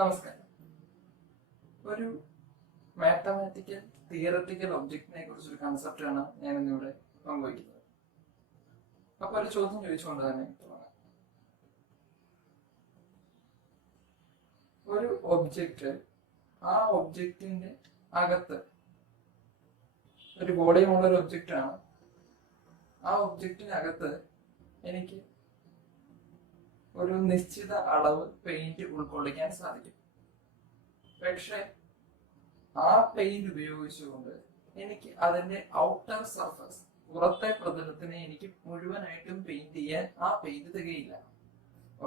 നമസ്കാരം. ഒരു mathematical theoretical ഒബ്ജക്റ്റിനെ കുറിച്ചൊരു കൺസെപ്റ്റാണ് ഞാൻ ഇന്നിവിടെ പങ്കുവയ്ക്കുന്നത്. അപ്പൊ ഒരു ചോദ്യം ചോദിച്ചുകൊണ്ട് തന്നെ തുടങ്ങാം. ഒരു ഒബ്ജക്റ്റ്, ആ ഒബ്ജക്റ്റിന്റെ അകത്ത് ഒരു ബോഡിയുമുള്ള ഒരു ഒബ്ജക്റ്റ് ആണ്. ആ ഒബ്ജക്റ്റിനകത്ത് എനിക്ക് ഒരു നിശ്ചിത അളവ് പെയിന്റ് ഉൾക്കൊള്ളിക്കാൻ സാധിക്കും. പക്ഷെ ആ പെയിന്റ് ഉപയോഗിച്ചുകൊണ്ട് എനിക്ക് അതിന്റെ ഔട്ടർ സർഫസ്, പുറത്തെ പ്രതലത്തിനെ എനിക്ക് മുഴുവനായിട്ടും പെയിന്റ് ചെയ്യാൻ ആ പെയിന്റ് തികയില്ല.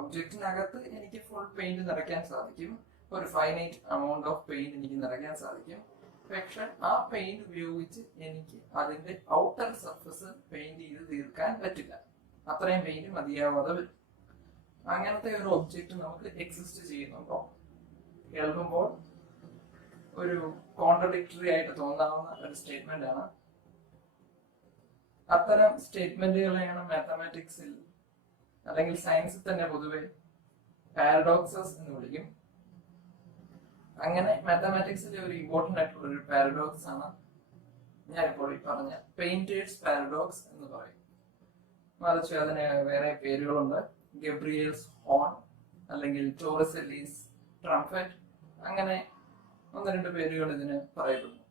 ഒബ്ജക്റ്റിനകത്ത് എനിക്ക് ഫുൾ പെയിന്റ് നിറയ്ക്കാൻ സാധിക്കും, ഒരു ഫൈനൈറ്റ് എമൗണ്ട് ഓഫ് പെയിന്റ് എനിക്ക് നിറയ്ക്കാൻ സാധിക്കും. പക്ഷെ ആ പെയിന്റ് ഉപയോഗിച്ച് എനിക്ക് അതിന്റെ ഔട്ടർ സർഫസ് പെയിന്റ് ചെയ്ത് തീർക്കാൻ പറ്റില്ല. അത്രയും പെയിന്റ് മതിയാവാതെ വരും. അങ്ങനത്തെ ഒരു ഒബ്ജക്റ്റ് നമുക്ക് എക്സിസ്റ്റ് ചെയ്യുന്നുണ്ടോ? കേൾക്കുമ്പോൾ ഒരു കോൺട്രഡിക്ടറി ആയിട്ട് തോന്നാവുന്ന ഒരു സ്റ്റേറ്റ്മെന്റ് ആണ്. അത്തരം സ്റ്റേറ്റ്മെന്റുകളെയാണ് മാത്തമാറ്റിക്സിൽ അല്ലെങ്കിൽ സയൻസിൽ തന്നെ പൊതുവെ പാരഡോക്സസ് എന്ന് വിളിക്കും. അങ്ങനെ മാത്തമാറ്റിക്സിലെ ഒരു ഇമ്പോർട്ടന്റ് ആയിട്ടുള്ള ഒരു പാരഡോക്സ് ആണ് ഞാനിപ്പോൾ ഈ പറഞ്ഞ പെയിന്റേഴ്സ് പാരഡോക്സ് എന്ന് പറയും. മറിച്ച് അതിന് വേറെ പേരുകളുണ്ട്. ഗബ്രിയേൽസ് ഹോൺ അല്ലെങ്കിൽ ടോറിസെല്ലീസ് ട്രംപറ്റ്, അങ്ങനെ ഒന്ന് രണ്ട് പേരുകൾ ഇതിന് പറയപ്പെടുന്നു.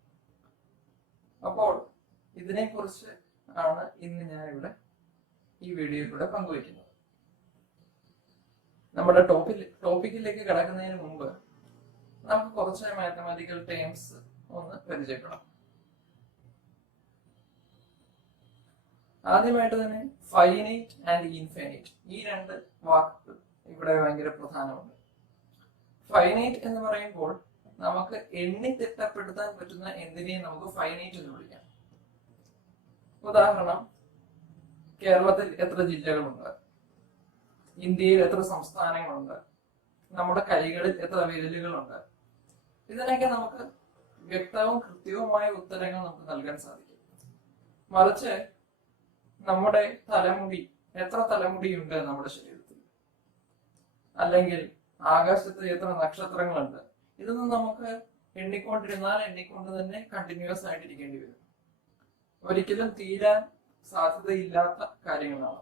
അപ്പോൾ ഇതിനെക്കുറിച്ച് ആണ് ഇന്ന് ഞാൻ ഇവിടെ ഈ വീഡിയോയിലൂടെ പങ്കുവയ്ക്കുന്നത്. നമ്മുടെ ടോപ്പിക്കിലേക്ക് കടക്കുന്നതിന് മുമ്പ് നമുക്ക് കുറച്ച് മാത്തമാറ്റിക്കൽ ടേംസ് ഒന്ന് പരിചയപ്പെടാം. ആദ്യമായിട്ട് തന്നെ ഫൈനൈറ്റ് ആൻഡ് ഇൻഫൈനൈറ്റ്, ഈ രണ്ട് വാക്കുകൾ ഇവിടെ ഭയങ്കര പ്രധാനമുണ്ട്. ഫൈനൈറ്റ് എന്ന് പറയുമ്പോൾ നമുക്ക് എണ്ണി തിട്ടപ്പെടുത്താൻ പറ്റുന്ന എന്തിനേയും നമുക്ക് ഫൈനൈറ്റ് എന്ന് വിളിക്കാം. ഉദാഹരണം, കേരളത്തിൽ എത്ര ജില്ലകളുണ്ട്, ഇന്ത്യയിൽ എത്ര സംസ്ഥാനങ്ങളുണ്ട്, നമ്മുടെ കൈകളിൽ എത്ര വിരലുകളുണ്ട്, ഇതിനൊക്കെ നമുക്ക് വ്യക്തവും കൃത്യവുമായ ഉത്തരങ്ങൾ നമുക്ക് നൽകാൻ സാധിക്കും. മറിച്ച് നമ്മുടെ തലമുടി, എത്ര തലമുടിയുണ്ട് നമ്മുടെ ശരീരത്തിൽ, അല്ലെങ്കിൽ ആകാശത്ത് എത്ര നക്ഷത്രങ്ങളുണ്ട്, ഇതൊന്നും നമുക്ക് എണ്ണിക്കൊണ്ടിരുന്നാൽ എണ്ണിക്കൊണ്ട് തന്നെ കണ്ടിന്യൂസ് ആയിട്ടിരിക്കേണ്ടി വരും. ഒരിക്കലും തീരാൻ സാധ്യതയില്ലാത്ത കാര്യങ്ങളാണ്.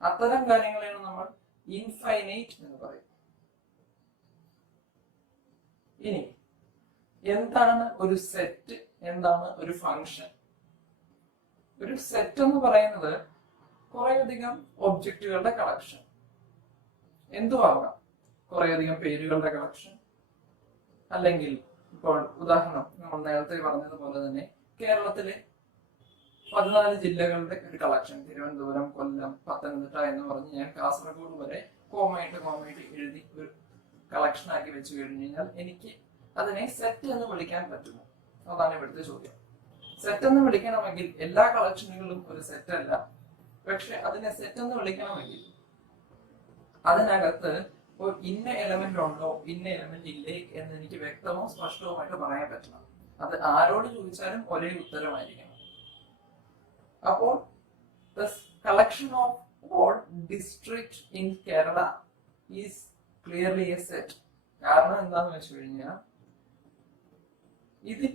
അത്തരം കാര്യങ്ങളെയാണ് നമ്മൾ ഇൻഫൈനൈറ്റ് എന്ന് പറയും. ഇനി എന്താണ് ഒരു സെറ്റ്, എന്താണ് ഒരു ഫംഗ്ഷൻ? ഒരു സെറ്റ് എന്ന് പറയുന്നത് കുറേയധികം ഒബ്ജക്റ്റുകളുടെ കളക്ഷൻ, എന്തുവാകാം, കുറേയധികം പേരുകളുടെ കളക്ഷൻ, അല്ലെങ്കിൽ ഇപ്പോൾ ഉദാഹരണം നമ്മൾ നേരത്തെ പറഞ്ഞതുപോലെ തന്നെ കേരളത്തിലെ 14 ജില്ലകളുടെ ഒരു കളക്ഷൻ, തിരുവനന്തപുരം, കൊല്ലം, പത്തനംതിട്ട എന്ന് പറഞ്ഞ് ഞാൻ കാസർഗോഡ് വരെ കോമയായിട്ട് എഴുതി ഒരു കളക്ഷൻ ആക്കി വെച്ച് കഴിഞ്ഞു കഴിഞ്ഞാൽ എനിക്ക് അതിനെ സെറ്റ് എന്ന് വിളിക്കാൻ പറ്റുമോ? അതാണ് ഇവിടുത്തെ ചോദ്യം. സെറ്റ് എന്ന് വിളിക്കണമെങ്കിൽ എല്ലാ കളക്ഷനുകളും ഒരു സെറ്റ് അല്ല. പക്ഷെ അതിനെ സെറ്റ് എന്ന് വിളിക്കണമെങ്കിൽ അതിനകത്ത് ഒരു ഇന്ന എലമെന്റ് ഉണ്ടോ, ഇന്ന എലമെന്റ് ഇല്ലേ എന്ന് എനിക്ക് വ്യക്തവും സ്പഷ്ടവുമായിട്ട് പറയാൻ പറ്റണം. അത് ആരോട് ചോദിച്ചാലും ഒരേ ഉത്തരമായിരിക്കണം. അപ്പോൾ collection of all district in Kerala is clearly A set. കാരണം എന്താന്ന് വെച്ച് കഴിഞ്ഞാൽ ഇതിൽ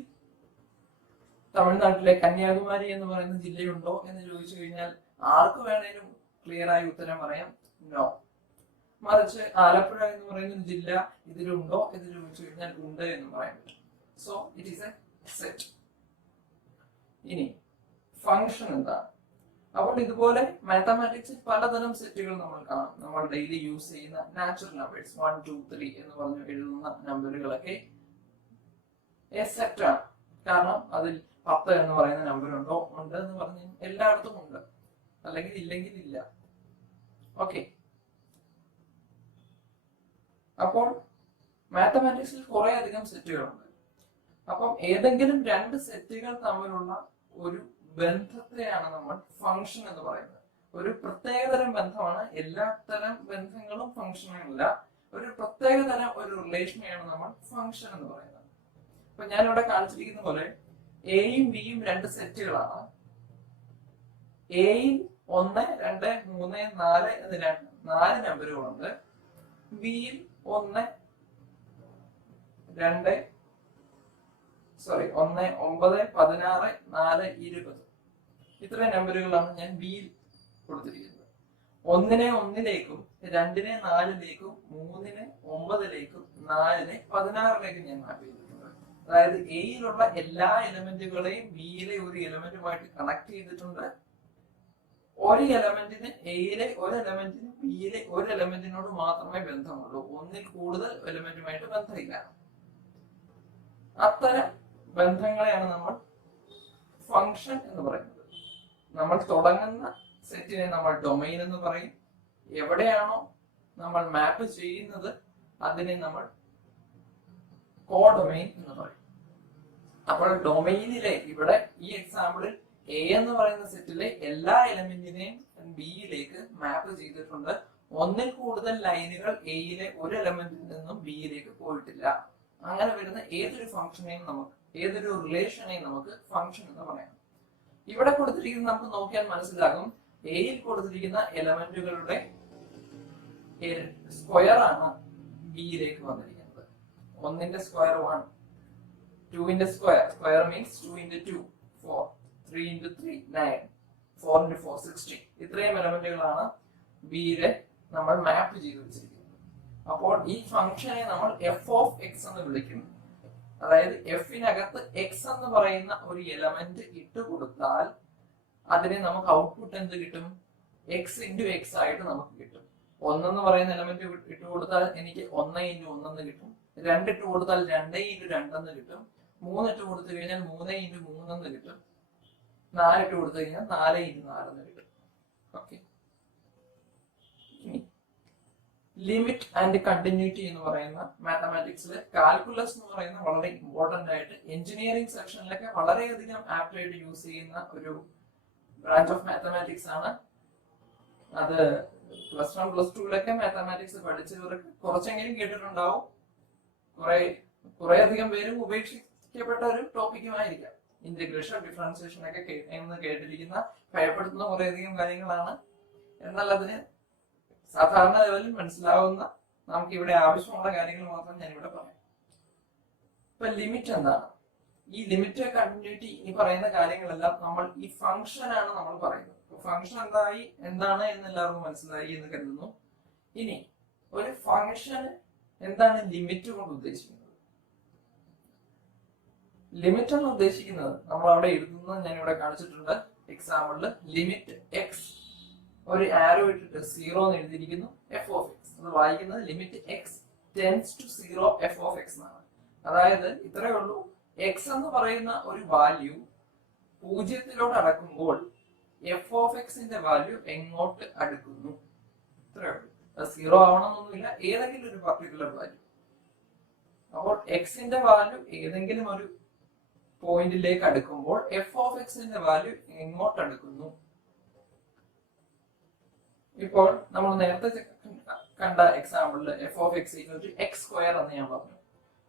തമിഴ്നാട്ടിലെ കന്യാകുമാരി എന്ന് പറയുന്ന ജില്ലയുണ്ടോ എന്ന് ചോദിച്ചു കഴിഞ്ഞാൽ ആർക്ക് വേണേലും ക്ലിയർ ആയി ഉത്തരം പറയാം, നോ. മറിച്ച് ആലപ്പുഴ എന്ന് പറയുന്ന ജില്ല ഇതിലുണ്ടോ എന്ന് ചോദിച്ചു കഴിഞ്ഞാൽ ഉണ്ട് എന്ന് പറയാൻ പറ്റും. So it is A set. ഇനി ഫംഗ്ഷൻ എന്താണ്? അപ്പോൾ ഇതുപോലെ മാത്തമാറ്റിക്സിൽ പലതരം സെറ്റുകൾ നമ്മൾ കാണും. നമ്മൾ ഡെയിലി യൂസ് ചെയ്യുന്ന നാച്ചുറൽ നമ്പേഴ്സ് 1, 2, 3 എന്ന് പറഞ്ഞു എഴുതുന്ന നമ്പറുകളൊക്കെ എ സെറ്റ് ആണ്. കാരണം അതിൽ 10 എന്ന് പറയുന്ന നമ്പർ ഉണ്ടോ, ഉണ്ട് എന്ന് പറഞ്ഞ് എല്ലായിടത്തും ഉണ്ട്, അല്ലെങ്കിൽ ഇല്ലെങ്കിൽ ഇല്ല. ഓക്കെ. അപ്പോൾ മാത്തമാറ്റിക്സിൽ കുറെ അധികം സെറ്റുകളുണ്ട്. അപ്പം ഏതെങ്കിലും രണ്ട് സെറ്റുകൾ തമ്മിലുള്ള ഒരു ബന്ധത്തെയാണ് നമ്മൾ ഫംഗ്ഷൻ എന്ന് പറയുന്നത്. ഒരു പ്രത്യേകതരം ബന്ധമാണ്. എല്ലാ തരം ബന്ധങ്ങളും ഫംഗ്ഷനല്ല, ഒരു പ്രത്യേകതരം ഒരു റിലേഷനെയാണ് നമ്മൾ ഫംഗ്ഷൻ എന്ന് പറയുന്നത്. അപ്പൊ ഞാനിവിടെ കാണിച്ചിരിക്കുന്ന പോലെ എയും ബിയും രണ്ട് സെറ്റുകളാണ്. എയിൽ 1, 2, 3, 4 എന്ന് 4 നമ്പറുകളുണ്ട്. ബിയിൽ 1, 1 9 16 4 20 ഇത്രയും നമ്പറുകളാണ് ഞാൻ ബിയിൽ കൊടുത്തിരിക്കുന്നത്. 1-നെ 1-ലേക്കും 2-നെ 4-ലേക്കും 3-നെ 9-ലേക്കും 4-നെ 16-ലേക്കും ഞാൻ മാപ്പ് ചെയ്തിട്ടുണ്ട്. അതായത് എയിലുള്ള എല്ലാ എലമെന്റുകളെയും ബിയിലെ ഒരു എലമെന്റുമായിട്ട് കണക്ട് ചെയ്തിട്ടുണ്ട്. ഒരു എലമെന്റിന് എയിലെ ഒരു എലമെന്റിന് ബിയിലെ ഒരു എലമെന്റിനോട് മാത്രമേ ബന്ധമുള്ളൂ, ഒന്നിൽ കൂടുതൽ എലമെന്റുമായിട്ട് ബന്ധമില്ല. അത്തരം ബന്ധങ്ങളെയാണ് നമ്മൾ ഫംഗ്ഷൻ എന്ന് പറയുന്നത്. നമ്മൾ തുടങ്ങുന്ന സെറ്റിനെ നമ്മൾ ഡൊമൈൻ എന്ന് പറയും. എവിടെയാണോ നമ്മൾ മാപ്പ് ചെയ്യുന്നത് അതിനെ നമ്മൾ കോഡൊമൈൻ എന്ന് പറയും. അപ്പോൾ ഡൊമൈനിലെ ഇവിടെ ഈ എക്സാമ്പിളിൽ എ എന്ന് പറയുന്ന സെറ്റിലെ എല്ലാ എലമെന്റിനെയും ബിയിലേക്ക് മാപ്പ് ചെയ്തിട്ടുണ്ട്. ഒന്നിൽ കൂടുതൽ ലൈനുകൾ എയിലെ ഒരു എലമെന്റിൽ നിന്നും ബിയിലേക്ക് പോയിട്ടില്ല. അങ്ങനെ വരുന്ന ഏതൊരു ഫംഗ്ഷനെയും ഏതൊരു റിലേഷനെയും നമുക്ക് ഫംഗ്ഷൻ എന്ന് പറയാം. ഇവിടെ കൊടുത്തിരിക്കുന്നത് നമുക്ക് നോക്കിയാൽ മനസ്സിലാകും, എയിൽ കൊടുത്തിരിക്കുന്ന എലമെന്റുകളുടെ സ്ക്വയർ ആണ് ബിയിലേക്ക് വന്നിരിക്കുന്നത്. 1-ന്റെ square 1, 2-ന്റെ square means 2 into 2 4, 3 into 3 9, 4 into 4 16. ഇത്രയും എലമെന്റുകളാണ് ബിയിലെ നമ്മൾ മാപ്പ് ചെയ്ത് വെച്ചിരിക്കുന്നത്. അപ്പോൾ ഈ ഫംഗ്ഷനെ നമ്മൾ എഫ് ഓഫ് എക്സ് എന്ന് വിളിക്കുന്നു. അതായത് എഫിനകത്ത് എക്സ് എന്ന് പറയുന്ന ഒരു എലമെന്റ് ഇട്ട് കൊടുത്താൽ അതിനെ നമുക്ക് ഔട്ട്പുട്ട് എന്ത് കിട്ടും? എക്സ് ഇൻറ്റു എക്സ് ആയിട്ട് നമുക്ക് കിട്ടും. 1 എന്ന് പറയുന്ന എലമെന്റ് ഇട്ട് കൊടുത്താൽ എനിക്ക് 1 into 1 എന്ന് കിട്ടും. 2 ഇട്ട് കൊടുത്താൽ 2 into 2 എന്ന് കിട്ടും. 3 ഇട്ട് കൊടുത്തു കഴിഞ്ഞാൽ 3 into 3 എന്ന് കിട്ടും. 4 ഇട്ട് കൊടുത്തു കഴിഞ്ഞാൽ 4 into 4 എന്ന് കിട്ടും. ഓക്കെ. ലിമിറ്റ് ആൻഡ് കണ്ടിന്യൂറ്റി എന്ന് പറയുന്ന മാത്തമാറ്റിക്സിലെ കാൽക്കുലസ് എന്ന് പറയുന്ന വളരെ ഇമ്പോർട്ടന്റ് ആയിട്ട് എഞ്ചിനീയറിംഗ് സെക്ഷനിലൊക്കെ വളരെയധികം ആപ്റ്റ് ആയിട്ട് യൂസ് ചെയ്യുന്ന ഒരു ബ്രാഞ്ച് ഓഫ് മാത്തമാറ്റിക്സ് ആണ്. അത് +1 +2 മാത്തമാറ്റിക്സ് പഠിച്ചവർക്ക് കുറച്ചെങ്കിലും കേട്ടിട്ടുണ്ടാവും. കുറെ അധികം പേരും ഉപേക്ഷിക്കപ്പെട്ട ഒരു ടോപ്പിക്കുമായിരിക്കാം. ഇന്റഗ്രേഷൻ, ഡിഫറൻസിയേഷൻ ഒക്കെ കേട്ടിരിക്കുന്ന ഭയപ്പെടുത്തുന്ന കുറേയധികം കാര്യങ്ങളാണ്. എന്നാൽ അതിന് സാധാരണ ലെവലിൽ മനസ്സിലാവുന്ന നമുക്ക് ഇവിടെ ആവശ്യമുള്ള കാര്യങ്ങൾ മാത്രം ഞാൻ ഇവിടെ പറയാം. ഇപ്പൊ ലിമിറ്റ് എന്താണ്? ഈ ലിമിറ്റ്, കണ്ടിന്യൂറ്റി, ഈ പറയുന്ന കാര്യങ്ങളെല്ലാം നമ്മൾ ഈ ഫംഗ്ഷൻ ആണ് നമ്മൾ പറയുന്നത്. ഫംഗ്ഷൻ എന്താണ് എന്ന് എല്ലാവർക്കും മനസ്സിലായി എന്ന് കരുതുന്നു. ഇനി ഒരു ഫംഗ്ഷന് എന്താണ് ലിമിറ്റ് കൊണ്ട് ഉദ്ദേശിക്കുന്നത്? ലിമിറ്റ് എന്ന് ഉദ്ദേശിക്കുന്നത് നമ്മൾ അവിടെ എഴുതുന്നത് ഞാൻ ഇവിടെ കാണിച്ചിട്ടുണ്ട്. എക്സാമ്പിളില് ലിമിറ്റ് എക്സ് ഒരു ആരോ ഇട്ടിട്ട് 0 എന്ന് എഴുതിയിരിക്കുന്നു, എഫ് ഓഫ് എക്സ്. അത് വായിക്കുന്നത് limit x tends to 0 f of x എന്നാണ്. അതായത് ഇത്രയേ ഉള്ളൂ, എക്സ് എന്ന് പറയുന്ന ഒരു വാല്യൂ 0-ലോട്ട് അടുക്കുമ്പോൾ എഫ് ഓഫ് എക്സിന്റെ വാല്യൂ എങ്ങോട്ട് അടുക്കുന്നു, ഇത്രയേ ഉള്ളൂ. അത് 0 ആവണമെന്നൊന്നുമില്ല, ഏതെങ്കിലും ഒരു പർട്ടിക്കുലർ വാല്യൂ. അപ്പോൾ എക്സിന്റെ വാല്യൂ ഏതെങ്കിലും ഒരു പോയിന്റിലേക്ക് അടുക്കുമ്പോൾ എഫ് ഓഫ് എക്സിന്റെ വാല്യൂ എങ്ങോട്ട് അടുക്കുന്നു. ഇപ്പോൾ നമ്മൾ നേരത്തെ കണ്ട എക്സാമ്പിളിൽ എഫ് ഓഫ് എക്സ് (x² എന്ന് ഞാൻ പറഞ്ഞു.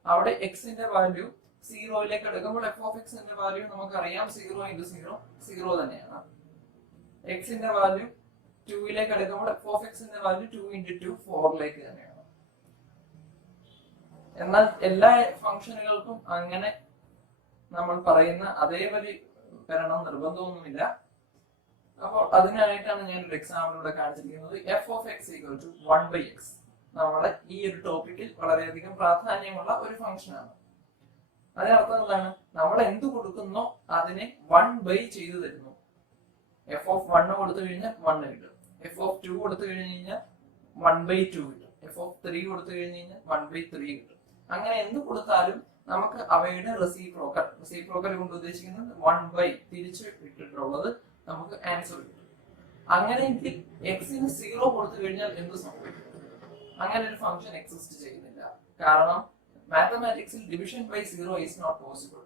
അവിടെ എക്സിന്റെ വാല്യൂ 0-ലേക്ക് എടുക്കുമ്പോൾ എഫ് ഓഫ് എക്സിന്റെ വാല്യൂ നമുക്കറിയാം 0 into 0 0 തന്നെയാണ്. എക്സിന്റെ വാല്യൂ 2-ലേക്ക് എടുക്കുമ്പോൾ എഫ് ഓഫ് എക്സിന്റെ വാല്യൂ 2 into 2 4-ലേക്ക് തന്നെയാണ്. എന്നാൽ എല്ലാ ഫംഗ്ഷനുകൾക്കും അങ്ങനെ നമ്മൾ പറയുന്ന അതേപടി വരണം നിർബന്ധമൊന്നുമില്ല. അപ്പോൾ അതിനായിട്ടാണ് ഞാൻ ഒരു എക്സാമ്പിൾ ഇവിടെ കാണിച്ചിരിക്കുന്നത്. എഫ് ഓഫ് എക്സ് = 1/x നമ്മുടെ ഈ ഒരു ടോപ്പിക്കിൽ വളരെയധികം പ്രാധാന്യമുള്ള ഒരു ഫംഗ്ഷൻ ആണ്. അതിനർത്ഥം എന്താണ്? നമ്മൾ എന്ത് കൊടുക്കുന്നോ അതിനെ 1/, ചെയ്തു തരുന്നു. എഫ് ഓഫ് 1 കൊടുത്തു കഴിഞ്ഞാൽ 1 കിട്ടും. എഫ് ഓഫ് 2 കൊടുത്തു കഴിഞ്ഞാൽ 1/2 കിട്ടും. എഫ് ഓഫ് 3 കൊടുത്തു കഴിഞ്ഞാൽ 1/3 കിട്ടും. അങ്ങനെ എന്ത് കൊടുത്താലും നമുക്ക് അവയുടെ റെസിപ്രോക്കൽ കൊണ്ട് ഉദ്ദേശിക്കുന്നത് 1/, തിരിച്ചു ഇട്ടിട്ടുള്ളത് നമുക്ക് ആൻസർ കിട്ടും. അങ്ങനെയെങ്കിൽ എക്സിന് 0 കൊടുത്തു കഴിഞ്ഞാൽ എന്ത് സംഭവിക്കും? അങ്ങനെ ഒരു ഫംഗ്ഷൻ എക്സിസ്റ്റ് ചെയ്യുന്നില്ല. കാരണം മാത്തമാറ്റിക്സിൽ division by 0 is not possible.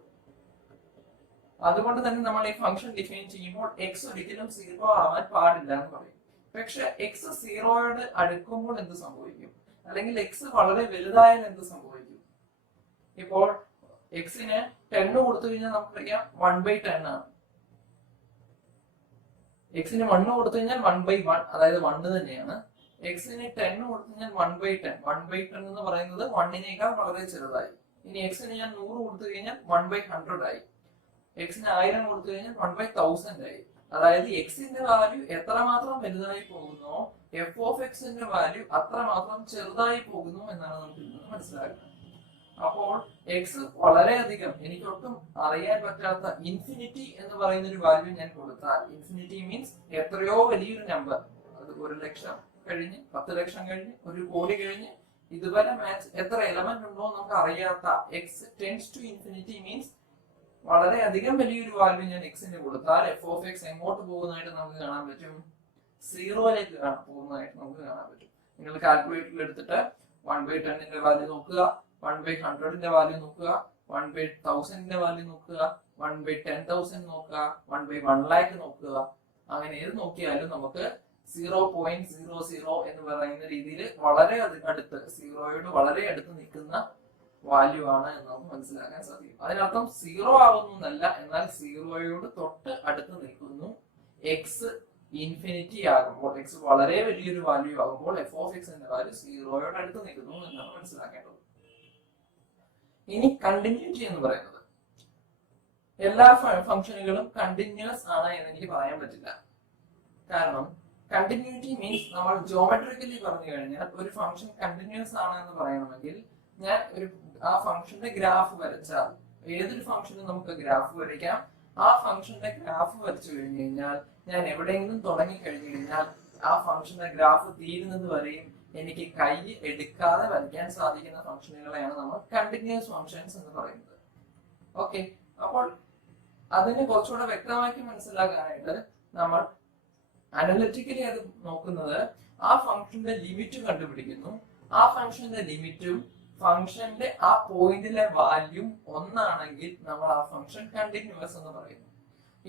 അതുകൊണ്ട് തന്നെ നമ്മൾ ഈ ഫംഗ്ഷൻ ഡിഫൈൻ ചെയ്യുമ്പോൾ എക്സ് ഒരിക്കലും 0 ആവാൻ പാടില്ല എന്ന് പറയും. പക്ഷെ എക്സ് 0-യോട് അടുക്കുമ്പോൾ എന്ത് സംഭവിക്കും? അല്ലെങ്കിൽ എക്സ് വളരെ വലുതായാൽ എന്ത് സംഭവിക്കും? ഇപ്പോൾ എക്സിന് 10 കൊടുത്തു കഴിഞ്ഞാൽ നമുക്കറിയാം 1/10 ആണ്. എക്സിന് 1 കൊടുത്തു കഴിഞ്ഞാൽ 1/1, അതായത് 1 തന്നെയാണ്. എക്സിന് 10 കൊടുത്തു കഴിഞ്ഞാൽ 1/10 എന്ന് പറയുന്നത് 1-നേക്കാൾ വളരെ ചെറുതായി. ഇനി എക്സിന് ഞാൻ 100 കൊടുത്തു കഴിഞ്ഞാൽ 1/100 ആയി. എക്സിന് 1000 കൊടുത്തു കഴിഞ്ഞാൽ 1/1000 ആയി. അതായത് എക്സിന്റെ വാല്യൂ എത്രമാത്രം വലുതായി പോകുന്നോ എഫ് ഓഫ് എക്സിന്റെ വാല്യൂ അത്രമാത്രം ചെറുതായി പോകുന്നു എന്നാണ് നമുക്ക് ഇന്ന് മനസ്സിലാക്കുന്നത്. അപ്പോൾ എക്സ് വളരെയധികം എനിക്ക് ഒട്ടും അറിയാൻ പറ്റാത്ത ഇൻഫിനിറ്റി എന്ന് പറയുന്ന ഒരു വാല്യൂ ഞാൻ കൊടുത്താൽ, ഇൻഫിനിറ്റി മീൻസ് എത്രയോ വലിയൊരു നമ്പർ, അത് 1,00,000 കഴിഞ്ഞ് 10,00,000 കഴിഞ്ഞ് 1,00,00,000 കഴിഞ്ഞ് ഇതുവരെ മാച്ച് എത്ര എലമെന്റ് ഉണ്ടോ നമുക്ക് അറിയാത്ത x tends to infinity means വളരെയധികം വലിയൊരു വാല്യൂ ഞാൻ എക്സിന് കൊടുത്താൽ എഫ് ഓഫ് എക്സ് എങ്ങോട്ട് പോകുന്നതായിട്ട് നമുക്ക് കാണാൻ പറ്റും? 0ലേക്ക് പോകുന്നതായിട്ട് നമുക്ക് കാണാൻ പറ്റും. നിങ്ങൾ കാൽക്കുലേറ്ററിൽ എടുത്തിട്ട് 1/10ന്റെ വാല്യൂ നോക്കുക, 1/100ന്റെ വാല്യൂ നോക്കുക, 1/1000ന്റെ വാല്യൂ നോക്കുക, 1/10,000 നോക്കുക, 1/1,00,000 നോക്കുക. അങ്ങനെ ഏത് നോക്കിയാലും നമുക്ക് 0.00 എന്ന് പറയുന്ന രീതിയിൽ വളരെ അടുത്ത്, 0യോട് വളരെ അടുത്ത് നിൽക്കുന്ന വാല്യൂ ആണ് എന്ന് നമുക്ക് മനസ്സിലാക്കാൻ സാധിക്കും. അതിനർത്ഥം 0 ആവുന്നു എന്നല്ല, എന്നാൽ 0യോട് തൊട്ട് അടുത്ത് നിൽക്കുന്നു. എക്സ് ഇൻഫിനിറ്റി ആകുമ്പോൾ, എക്സ് വളരെ വലിയൊരു വാല്യൂ ആകുമ്പോൾ എഫ് ഓഫ് എക്സിന്റെ വാല്യൂ 0യോട് അടുത്ത് നിൽക്കുന്നു എന്നാണ് മനസ്സിലാക്കേണ്ടത്. ഇനി കണ്ടിന്യൂറ്റി എന്ന് പറയുന്നത്, എല്ലാ ഫംഗ്ഷനുകളും കണ്ടിന്യൂസ് ആണ് എന്ന് എനിക്ക് പറയാൻ പറ്റില്ല. കാരണം കണ്ടിന്യൂറ്റി മീൻസ് നമ്മൾ ജോമെട്രിക്കലി പറഞ്ഞു കഴിഞ്ഞാൽ ഒരു ഫംഗ്ഷൻ കണ്ടിന്യൂസ് ആണ് എന്ന് പറയണമെങ്കിൽ ഞാൻ ആ ഫംഗ്ഷന്റെ ഗ്രാഫ് വരച്ചാൽ, ഏതൊരു ഫംഗ്ഷനും നമുക്ക് ഗ്രാഫ് വരയ്ക്കാം. ആ ഫംഗ്ഷന്റെ ഗ്രാഫ് വരച്ചു കഴിഞ്ഞു കഴിഞ്ഞാൽ ഞാൻ എവിടെയെങ്കിലും തുടങ്ങി കഴിഞ്ഞു കഴിഞ്ഞാൽ ആ ഫംഗ്ഷന്റെ ഗ്രാഫ് തീരുന്നത് വരെയും എനിക്ക് കൈ എടുക്കാതെ വരയ്ക്കാൻ സാധിക്കുന്ന ഫംഗ്ഷനുകളെയാണ് നമ്മൾ കണ്ടിന്യൂസ് ഫംഗ്ഷൻസ് എന്ന് പറയുന്നത്. ഓക്കെ, അപ്പോൾ അതിനെ കുറച്ചുകൂടെ വ്യക്തമാക്കി മനസ്സിലാക്കാനായിട്ട് നമ്മൾ അനലിറ്റിക്കലി അത് നോക്കുന്നത്, ആ ഫംഗ്ഷന്റെ ലിമിറ്റ് കണ്ടുപിടിക്കുന്നു. ആ ഫംഗ്ഷന്റെ ലിമിറ്റും ഫംഗ്ഷന്റെ ആ പോയിന്റിലെ വാല്യൂ ഒന്നാണെങ്കിൽ നമ്മൾ ആ ഫംഗ്ഷൻ കണ്ടിന്യൂസ് എന്ന് പറയുന്നു.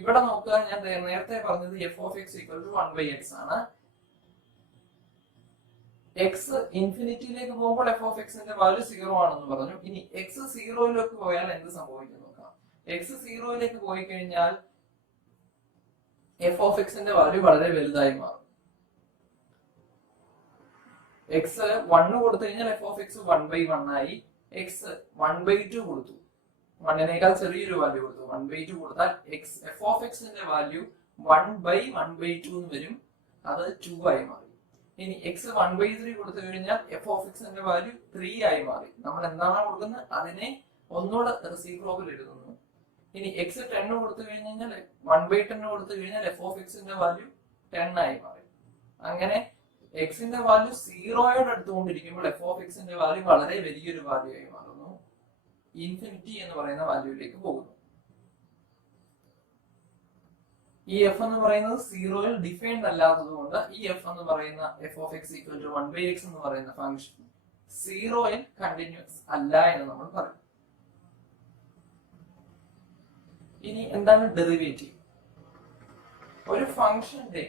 ഇവിടെ നോക്കുക, ഞാൻ നേരത്തെ പറഞ്ഞത് f of X equal to 1/x ആണ്. എക്സ് ഇൻഫിനിറ്റിയിലേക്ക് പോകുമ്പോൾ എഫ് ഓഫ് എക്സിന്റെ വാല്യൂ 0 ആണെന്ന് പറഞ്ഞു. ഇനി എക്സ് 0യിലേക്ക് പോയാൽ എന്ത് സംഭവിക്കും നോക്കാം. എക്സ് 0യിലേക്ക് പോയി കഴിഞ്ഞാൽ എഫ് ഓഫ് എക്സിന്റെ വാല്യൂ വളരെ വലുതായി മാറും. എക്സ് 1 കൊടുത്തു കഴിഞ്ഞാൽ എഫ് ഓഫ് എക്സ് 1/1 ആയി. എക്സ് 1/2 കൊടുത്തു, 1നേക്കാൾ ചെറിയൊരു വാല്യൂ കൊടുത്തു, 1/2 കൊടുത്താൽ എഫ് ഓഫ് എക്സിന്റെ വാല്യൂ 1/1/2 എന്ന് വരും, അത് 2 ആയി മാറി. ഇനി എക്സ് 1/3 കൊടുത്തു കഴിഞ്ഞാൽ എഫ് ഓഫ് എക്സിന്റെ വാല്യൂ 3 ആയി മാറി. നമ്മൾ എന്താണ് കൊടുക്കുന്നത് അതിനെ ഒന്നുകൂടെ റെസിപ്രോക്കൽ എഴുതുന്നു. ഇനി എക്സ് 10 കൊടുത്തു കഴിഞ്ഞാൽ 1/10 കൊടുത്തു കഴിഞ്ഞാൽ എഫ് ഓഫ് എക്സിന്റെ വാല്യൂ 10 ആയി മാറി. അങ്ങനെ എക്സിന്റെ വാല്യൂ 0യോട് അടുത്തുകൊണ്ടിരിക്കുമ്പോൾ എഫ് ഓഫ് എക്സിന്റെ വാല്യൂ വളരെ വലിയൊരു വാല്യൂ ആയി മാറുന്നു, ഇൻഫിനിറ്റി എന്ന് പറയുന്ന വാല്യൂയിലേക്ക് പോകുന്നു. ഈ എഫ് എന്ന് പറയുന്നത് 0യിൽ ഡിഫൈൻഡ് അല്ലാത്തത് കൊണ്ട് ഈ എഫ് എന്ന് പറയുന്ന f of X equal to 1/x എന്ന് പറയുന്ന ഫംഗ്ഷൻ 0യിൽ കണ്ടിന്യൂസ് അല്ല എന്ന് നമ്മൾ പറയും. ഇനി എന്താണ് ഡെറിവേറ്റീവ്? ഒരു ഫംഗ്ഷന്റെ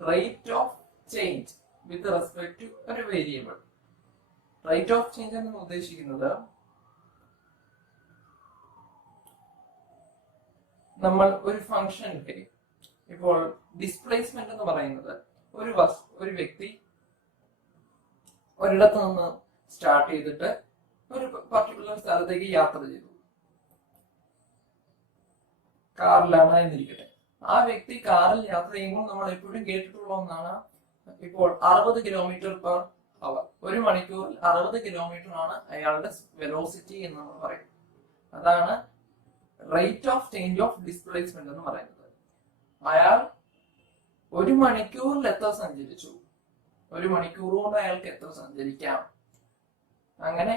rate of change with respect to ഒരു വേരിയബിൾ. റേറ്റ് ഓഫ് ചേഞ്ച് എന്ന് ഉദ്ദേശിക്കുന്നത് നമ്മൾ ഒരു ഫംഗ്ഷന്റെ ഇപ്പോൾ ഡിസ്പ്ലേസ്മെന്റ് എന്ന് പറയുന്നത് ഒരു വ്യക്തി ഒരിടത്ത് നിന്ന് സ്റ്റാർട്ട് ചെയ്തിട്ട് ഒരു പർട്ടിക്കുലർ സ്ഥലത്തേക്ക് യാത്ര ചെയ്തു, കാറിലാണ് എന്നിരിക്കട്ടെ. ആ വ്യക്തി കാറിൽ യാത്ര ചെയ്യുമ്പോൾ നമ്മൾ എപ്പോഴും കേട്ടിട്ടുള്ള ഒന്നാണ്, ഇപ്പോൾ 60 km/h, ഒരു മണിക്കൂറിൽ 60 km ആണ് അയാളുടെ വെലോസിറ്റി എന്ന് നമ്മൾ പറയും. അതാണ് rate of change of displacement എന്ന് പറയുന്നത്. അയാൾ ഒരു മണിക്കൂറിൽ എത്ര സഞ്ചരിച്ചു, ഒരു മണിക്കൂർ കൊണ്ട് അയാൾക്ക് എത്ര സഞ്ചരിക്കാം, അങ്ങനെ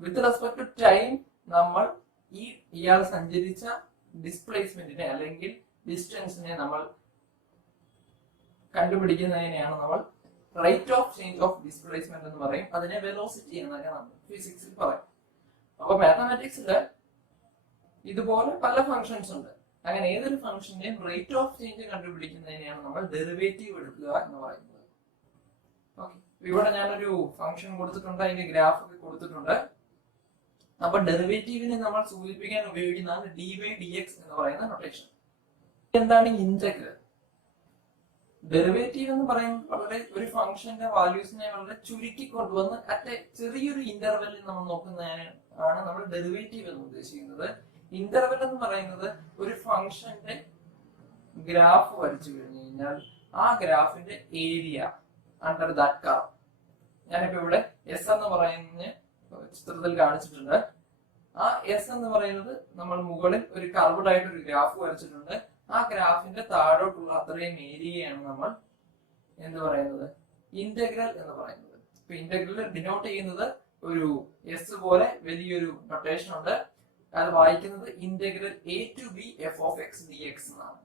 വിത്ത് റെസ്പെക്ട് ടു ടൈം നമ്മൾ ഇയാൾ സഞ്ചരിച്ച ഡിസ്പ്ലേസ്മെന്റിനെ അല്ലെങ്കിൽ ഡിസ്റ്റൻസിനെ നമ്മൾ കണ്ടുപിടിക്കുന്നതിനെയാണ് നമ്മൾ rate of change of displacement എന്ന് പറയും. അതിനെ വെലോസിറ്റി എന്നൊക്കെ നമ്മൾ ഫിസിക്സിൽ പറയും. അപ്പൊ മാത്തമാറ്റിക്സില് ഇതുപോലെ പല ഫംഗ്ഷൻസ് ഉണ്ട്. അങ്ങനെ ഏതൊരു ഫംഗ്ഷന്റെയും റേറ്റ് ഓഫ് ചേഞ്ച് കണ്ടുപിടിക്കുന്നതിനെയാണ് നമ്മൾ ഡെറിവേറ്റീവ് എടുക്കുക എന്ന് പറയുന്നത്. ഓക്കെ, ഇവിടെ ഞാനൊരു ഫംഗ്ഷൻ കൊടുത്തിട്ടുണ്ട്, അതിന്റെ ഗ്രാഫ് ഒക്കെ കൊടുത്തിട്ടുണ്ട്. അപ്പൊ ഡെറിവേറ്റീവിനെ നമ്മൾ സൂചിപ്പിക്കാൻ ഉപയോഗിക്കുന്നതാണ് dy dx എന്ന് പറയുന്ന നൊട്ടേഷൻ. എന്താണ് ഇന്റഗ്രൽ? ഡെറിവേറ്റീവ് എന്ന് പറയുന്നത് വളരെ ഒരു ഫംഗ്ഷന്റെ വാല്യൂസിനെ വളരെ ചുരുക്കി കൊണ്ടുവന്ന് ചെറിയൊരു ഇന്റർവെല്ലിൽ നമ്മൾ നോക്കുന്നതിന് ആണ് നമ്മൾ ഡെറിവേറ്റീവ് എന്ന് ഉദ്ദേശിക്കുന്നത്. ഇന്റർവെൽ എന്ന് പറയുന്നത് ഒരു ഫംഗ്ഷന്റെ ഗ്രാഫ് വരച്ചു കഴിഞ്ഞു കഴിഞ്ഞാൽ ആ ഗ്രാഫിന്റെ ഏരിയ അണ്ടർ ദാറ്റ് കർവ്. ഞാനിപ്പോ ഇവിടെ എസ് എന്ന് പറയുന്ന ചിത്രത്തിൽ കാണിച്ചിട്ടുണ്ട്. ആ എസ് എന്ന് പറയുന്നത് നമ്മൾ മുകളിൽ ഒരു കർവ്ഡ് ആയിട്ട് ഒരു ഗ്രാഫ് വരച്ചിട്ടുണ്ട്. ആ ഗ്രാഫിന്റെ താഴോട്ടുള്ള അത്രയും ഏരിയയാണ് നമ്മൾ എന്ത് പറയുന്നത്, ഇന്റഗ്രൽ എന്ന് പറയുന്നത്. ഇപ്പൊ ഇന്റഗ്രൽ ഡിനോട്ട് ചെയ്യുന്നത് ഒരു എസ് പോലെ വലിയൊരു നൊട്ടേഷൻ ഉണ്ട്. അത് വായിക്കുന്നത് integral A to B F of x d x എന്നാണ്.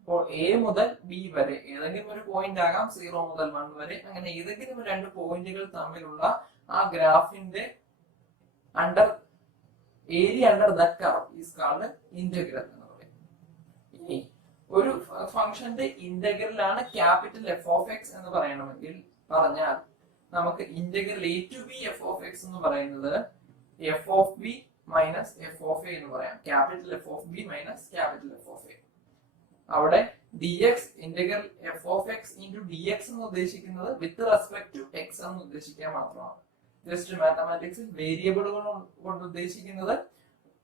അപ്പോൾ എ മുതൽ ബി വരെ ഏതെങ്കിലും ഒരു പോയിന്റ് ആകാം, 0 മുതൽ 1 വരെ, അങ്ങനെ ഏതെങ്കിലും രണ്ട് പോയിന്റുകൾ തമ്മിലുള്ള ആ ഗ്രാഫിന്റെ area under that curve is called integral എന്ന് പറയും. ഇനി ഒരു ഫംഗ്ഷന്റെ ഇന്റഗ്രലാണ് ക്യാപിറ്റൽ എഫ് ഓഫ് എക്സ് എന്ന് പറയണമെങ്കിൽ പറഞ്ഞാൽ നമുക്ക് integral A to B F of X എന്ന് പറയുന്നത് F of B minus F of A എന്ന് പറയാം. Capital F of B minus capital F of A. അവിടെ D X integral F of X into D X എന്ന് ഉദ്ദേശിക്കുന്നത് വിത്ത് respect to X എന്ന് ഉദ്ദേശിക്കാൻ മാത്രമാണ്. Just മാത്തമാറ്റിക്സിൽ വേരിയബിളുകൾ കൊണ്ട് ഉദ്ദേശിക്കുന്നത്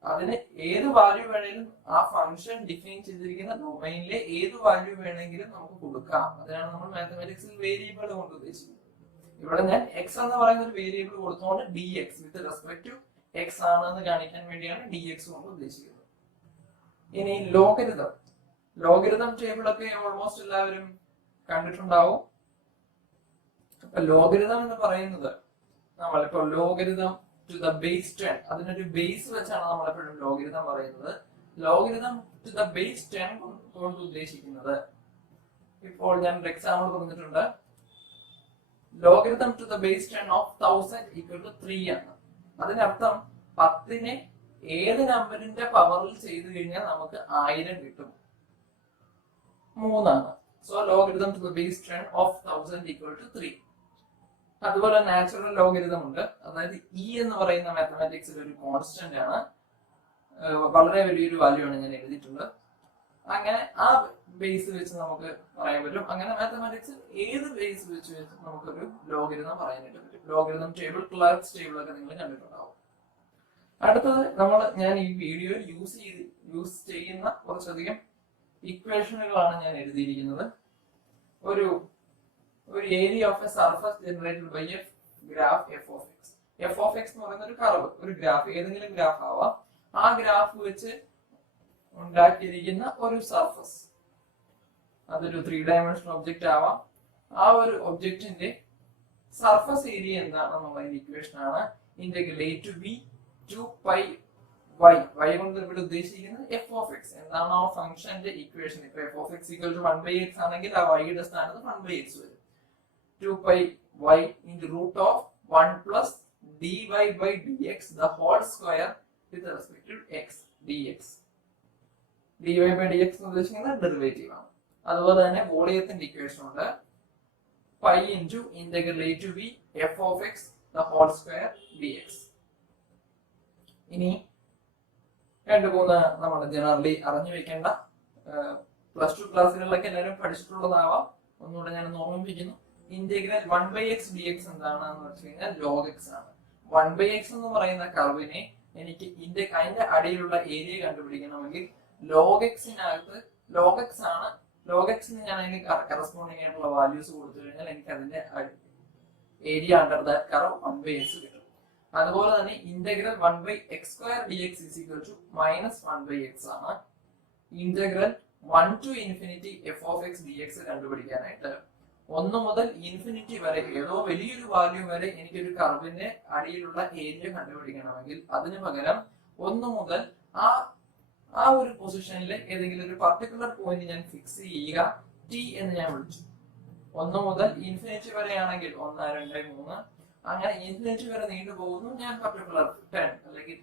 അതിന് ഏത് വാല്യൂ വേണമെങ്കിലും ആ ഫംഗ്ഷൻ ഡിഫൈൻ ചെയ്തിരിക്കുന്ന ഡൊമൈനിലെ ഏത് വാല്യൂ വേണമെങ്കിലും നമുക്ക് കൊടുക്കാം. അതിനാണ് നമ്മൾ മാത്തമാറ്റിക്സിൽ വേരിയബിൾ കൊണ്ട് ഉദ്ദേശിക്കുന്നത്. ഇവിടെ ഞാൻ എക്സ് എന്ന് പറയുന്ന ഒരു വേരിയബിൾ കൊടുത്തുകൊണ്ട് d x with respect to x ആണെന്ന് കാണിക്കാൻ വേണ്ടിയാണ് ഡി എക്സ് കൊണ്ട് ഉദ്ദേശിക്കുന്നത്. ഇനി ലോഗരിതം ടേബിൾ ഒക്കെ ഓൾമോസ്റ്റ് എല്ലാവരും കണ്ടിട്ടുണ്ടാവും. അപ്പൊ ലോഗരിതം എന്ന് പറയുന്നത് നമ്മളിപ്പോ ലോഗരിതം ടു ദ ബേസ് 10, അതിനൊരു ബേസ് വെച്ചാണ് നമ്മളെപ്പോഴും ലോഗരിതം പറയുന്നത്. ലോഗരിതം ടു ദ ബേസ് 10 കൊണ്ട് ഉദ്ദേശിക്കുന്നത്, ഇപ്പോൾ ഞാൻ ഒരു എക്സാമ്പിൾ പറഞ്ഞിട്ടുണ്ട്, logarithm to the base 10 of 1000 equal to 3 ആണ്. അതിനർത്ഥം 10നെ ഏത് നമ്പറിന്റെ പവറിൽ ചെയ്തു കഴിഞ്ഞാൽ നമുക്ക് 1000 കിട്ടും. 3 ആണ്. So logarithm to the base 10 of 1000 equal to 3. അതുപോലെ നാച്ചുറൽ ലോഗരിതം ഉണ്ട്. അതായത് ഇ എന്ന് പറയുന്ന മാത്തമാറ്റിക്സിൽ ഒരു കോൺസ്റ്റന്റ് ആണ്, വളരെ വലിയൊരു വാല്യൂ ആണ്, ഞാൻ എഴുതിയിട്ടുണ്ട്. അങ്ങനെ ആ ബേസ് വെച്ച് നമുക്ക് പറയാൻ പറ്റും. അങ്ങനെ മാത്തമാറ്റിക്സിൽ ഏത് ബേസ് വെച്ച് നമുക്കൊരു ലോഗരിതം പറയാനായിട്ട് പറ്റും. ലോഗരിതം ടേബിൾ, ക്ലർക്സ് ടേബിൾ ഒക്കെ നിങ്ങൾ കണ്ടിട്ടുണ്ടാവും. അടുത്തത് ഞാൻ ഈ വീഡിയോയിൽ യൂസ് ചെയ്യുന്ന കുറച്ചധികം ഇക്വേഷനുകളാണ് ഞാൻ എഴുതിയിരിക്കുന്നത്. ഒരു area of a surface generated by a graph f of x. F of X എന്ന് പറയുന്ന ഒരു കർവ്, ഒരു ഗ്രാഫ്, ഏതെങ്കിലും ഗ്രാഫ് ആവാം. ആ ഗ്രാഫ് വെച്ച് ഉണ്ടാക്കിയിരിക്കുന്ന ഒരു സർഫസ്, അതൊരു 3 ഡയമെൻഷണൽ ഒബ്ജക്റ്റ് ആവാം. ആ ഒരു ഒബ്ജക്റ്റിന്റെ സർഫസ് ഏരിയ എന്താണെന്നുള്ളതിന്റെ ഇക്വേഷൻ ആണ് integral A to b 2 pi y. y കൊണ്ട് ഇവിടെ ഉദ്ദേശിക്കുന്നത് എഫ് ഓഫ് എക്സ്. എന്താണ് ആ ഫംഗ്ഷന്റെ ഇക്വേഷൻ? ഇപ്പൊ f of X equal to 1/x ആണെങ്കിൽ ആ y യുടെ സ്ഥാനത്ത് 1/x വരും. 2 pi y into root of 1 plus dy by dx the whole square with respect to x dx. dy by dx എന്ന് ഉദ്ദേശിക്കുന്നത് ഡെറിവേറ്റീവ് ആണ്. അതുപോലെ തന്നെ വോളിയത്തിന്റെ ഇക്വേഷൻ ഉണ്ട്, pi into integral A to B F of x the whole square dx. ഇനി 2-3 നമ്മൾ generally അറിഞ്ഞു വെക്കേണ്ട +2 ക്ലാസ്സുകളിലൊക്കെ എല്ലാവരും പഠിച്ചിട്ടുള്ളതാവാം. ഒന്നുകൂടെ ഞാൻ ഓർമ്മിപ്പിക്കുന്നു. ഇന്റഗ്രൽ 1/x dx എന്താണെന്ന് വെച്ച് കഴിഞ്ഞാൽ log x ആണ്. 1/x എന്ന് പറയുന്ന കർവിനെ എനിക്ക് അതിന്റെ അടിയിലുള്ള ഏരിയ കണ്ടുപിടിക്കണമെങ്കിൽ log x ആണ്. log x ഞാൻ അതിന് കറസ്പോണ്ടിങ് ആയിട്ടുള്ള വാല്യൂസ് കൊടുത്തു കഴിഞ്ഞാൽ എനിക്ക് അതിന്റെ area under that curve 1/x കിട്ടും. അതുപോലെ തന്നെ integral 1/x² dx is equal to -1/x ആണ്. Integral 1 to infinity f of x dx കണ്ടുപിടിക്കാനായിട്ട് 1 മുതൽ ഇൻഫിനിറ്റി വരെ ഏതോ വലിയൊരു വാല്യൂ വരെ എനിക്കൊരു കർവിന്റെ അടിയിലുള്ള ഏരിയ കണ്ടുപിടിക്കണമെങ്കിൽ അതിന് പകരം 1 മുതൽ ആ ഒരു പൊസിഷനിൽ ഏതെങ്കിലും ഒരു പർട്ടിക്കുലർ പോയിന്റ് ഞാൻ ഫിക്സ് ചെയ്യുക, t എന്ന് ഞാൻ വിളിച്ചു. 1 മുതൽ ഇൻഫിനിറ്റി വരെ ആണെങ്കിൽ 1, 2, 3 അങ്ങനെ ഇൻഫിനിറ്റി വരെ നീണ്ടു പോകുന്നു. ഞാൻ പർട്ടിക്കുലർ 10 അല്ലെങ്കിൽ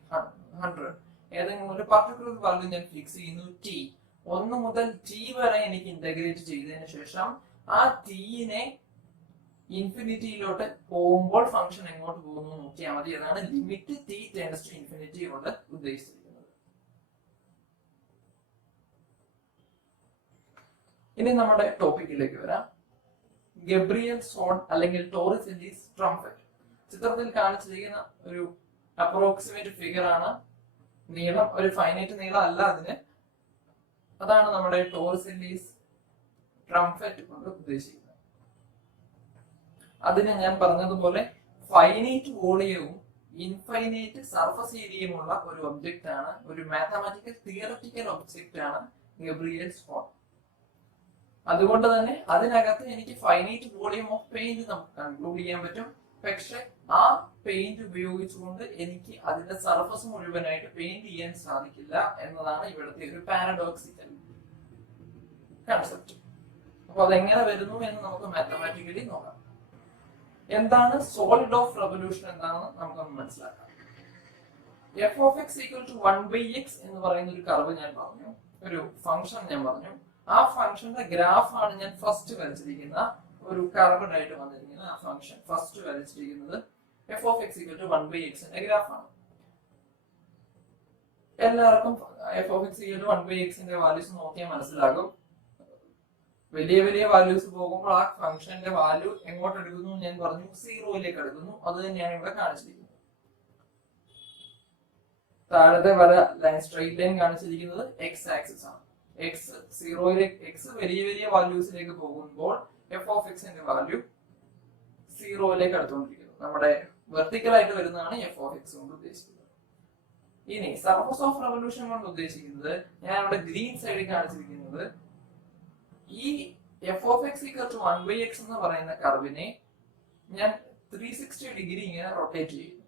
100 ഏതെങ്കിലും ഒരു പർട്ടിക്കുലർ വാല്യൂ ഞാൻ ഫിക്സ് ചെയ്യുന്നു, t. 1 മുതൽ t വരെ എനിക്ക് ഇന്റഗ്രേറ്റ് ചെയ്തതിനു ശേഷം ആ ടിനെ ഇൻഫിനിറ്റിയിലോട്ട് പോകുമ്പോൾ ഫംഗ്ഷൻ എങ്ങോട്ട് പോകുന്നു നോക്കിയാൽ മതി. അതാണ് limit t tends to infinity കൊണ്ട് ഉദ്ദേശിച്ചിരിക്കുന്നത്. ഇനി നമ്മുടെ ടോപ്പിക്കിലേക്ക് വരാം. ഗബ്രിയൽ സോൺ അല്ലെങ്കിൽ ടോറിസെല്ലിസ് ട്രംപറ്റ്. ചിത്രത്തിൽ കാണിച്ചിരിക്കുന്ന ഒരു അപ്രോക്സിമേറ്റ് ഫിഗർ ആണ്. നീളം ഒരു ഫൈനൈറ്റ് നീളം അല്ല അതിന്. അതാണ് നമ്മുടെ ടോറിസെല്ലിസ് ട്രംപറ്റ് കൊണ്ട് ഉദ്ദേശിക്കുന്നത്. അതിന് ഞാൻ പറഞ്ഞതുപോലെ ഫൈനൈറ്റ് വോളിയവും ഇൻഫൈനൈറ്റ് സർഫസ് ഏരിയയുമുള്ള ഒരു ഒബ്ജക്റ്റ് ആണ്, ഒരു മാത്തമാറ്റിക്കൽ തിയററ്റിക്കൽ ഒബ്ജക്റ്റ് ആണ് ഗബ്രിയൽ സോൺ. അതുകൊണ്ട് തന്നെ അതിനകത്ത് എനിക്ക് ഫൈനൈറ്റ് വോളിയം ഓഫ് പെയിന്റ് നമുക്ക് കൺക്ലൂഡ് ചെയ്യാൻ പറ്റും. പക്ഷെ ആ പെയിന്റ് ഉപയോഗിച്ചുകൊണ്ട് എനിക്ക് അതിന്റെ സർഫസ് മുഴുവനായിട്ട് പെയിന്റ് ചെയ്യാൻ സാധിക്കില്ല എന്നതാണ് ഇവിടുത്തെ ഒരു പാരഡോക്സിക്കൽ കൺസെപ്റ്റ്. അപ്പൊ അതെങ്ങനെ വരുന്നു എന്ന് നമുക്ക് മാത്തമാറ്റിക്കലി നോക്കാം. എന്താണ് സോളിഡ് ഓഫ് റെവല്യൂഷൻ എന്താണെന്ന് നമുക്കൊന്ന് മനസ്സിലാക്കാം. F of X equal to 1/x എന്ന് പറയുന്ന ഒരു കർവ് ഞാൻ പറഞ്ഞു, ഒരു ഫംഗ്ഷൻ ഞാൻ പറഞ്ഞു. ആ ഫംഗ്ഷന്റെ ഗ്രാഫ് ആണ് ഞാൻ ഫസ്റ്റ് വരച്ചിരിക്കുന്ന ഒരു കർവ്ഡ് ആയിട്ട് വന്നിരിക്കുന്ന ആ ഫംഗ്ഷൻ ഫസ്റ്റ് വരച്ചിരിക്കുന്നത് F of X equal to 1/xന്റെ ഗ്രാഫാണ്. എല്ലാവർക്കും F of X equal to 1/xന്റെ വാല്യൂസ് നോക്കിയാൽ മനസ്സിലാകും. വലിയ വലിയ വാല്യൂസ് പോകുമ്പോൾ ആ ഫംഗ്ഷന്റെ വാല്യൂ എങ്ങോട്ട് എടുക്കുന്നു ഞാൻ പറഞ്ഞു, സീറോയിലേക്ക് എടുക്കുന്നു. അത് തന്നെയാണ് ഇവിടെ കാണിച്ചിരിക്കുന്നത്. താഴത്തെ വര ലൈൻ സ്ട്രെയിറ്റ് ലൈൻ കാണിച്ചിരിക്കുന്നത് എക്സ് ആക്സിസ് ആണ്. എക്സ് സീറോയിലേക്ക്, എക്സ് വലിയ വലിയ വാല്യൂസിലേക്ക് പോകുമ്പോൾ എഫ് ഓഫ് എക്സിന്റെ വാല്യൂ സീറോയിലേക്ക് എടുത്തുകൊണ്ടിരിക്കുന്നു. നമ്മുടെ വെർട്ടിക്കൽ ആയിട്ട് വരുന്നതാണ് എഫ് ഓഫ് എക്സ് കൊണ്ട് ഉദ്ദേശിക്കുന്നത്. ഇനി സർഫസ് ഓഫ് റെവല്യൂഷൻ കൊണ്ട് ഉദ്ദേശിക്കുന്നത് ഞാൻ ഇവിടെ ഗ്രീൻ സൈഡിൽ കാണിച്ചിരിക്കുന്നത് ഈ f of X equal to 1/x എന്ന് പറയുന്ന കർവിനെ ഞാൻ 360 ഡിഗ്രി ഇങ്ങനെ റൊട്ടേറ്റ് ചെയ്യുന്നു.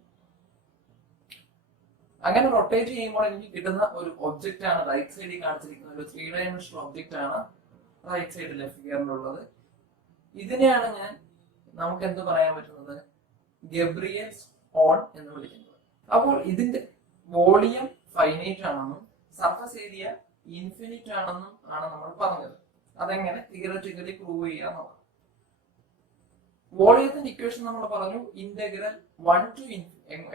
അങ്ങനെ റൊട്ടേറ്റ് ചെയ്യുമ്പോൾ എനിക്ക് കിട്ടുന്ന ഒരു ഒബ്ജക്റ്റ് ആണ് റൈറ്റ് സൈഡിൽ കാണിച്ചിരിക്കുന്ന ഒരു 3 ഡയമെൻഷണൽ ഒബ്ജക്റ്റ് ആണ് റൈറ്റ് സൈഡിലെ ഫിഗറിലുള്ളത്. ഇതിനെയാണ് ഞാൻ നമുക്ക് എന്ത് പറയാൻ പറ്റുന്നത്, ഗബ്രിയൽ സോൺ എന്ന് വിളിക്കുന്നത്. അപ്പോൾ ഇതിന്റെ വോളിയം ഫൈനൈറ്റ് ആണെന്നും സർഫസ് ഏരിയ ഇൻഫിനിറ്റ് ആണെന്നും ആണ് നമ്മൾ പറഞ്ഞത്. അതെങ്ങനെ തിയററ്റിക്കലി പ്രൂവ് ചെയ്യാൻ നോക്കാം. വോളിയത്തിന്റെ ഇക്വേഷൻ നമ്മൾ പറഞ്ഞു ഇന്റഗ്രൽ 1 ടു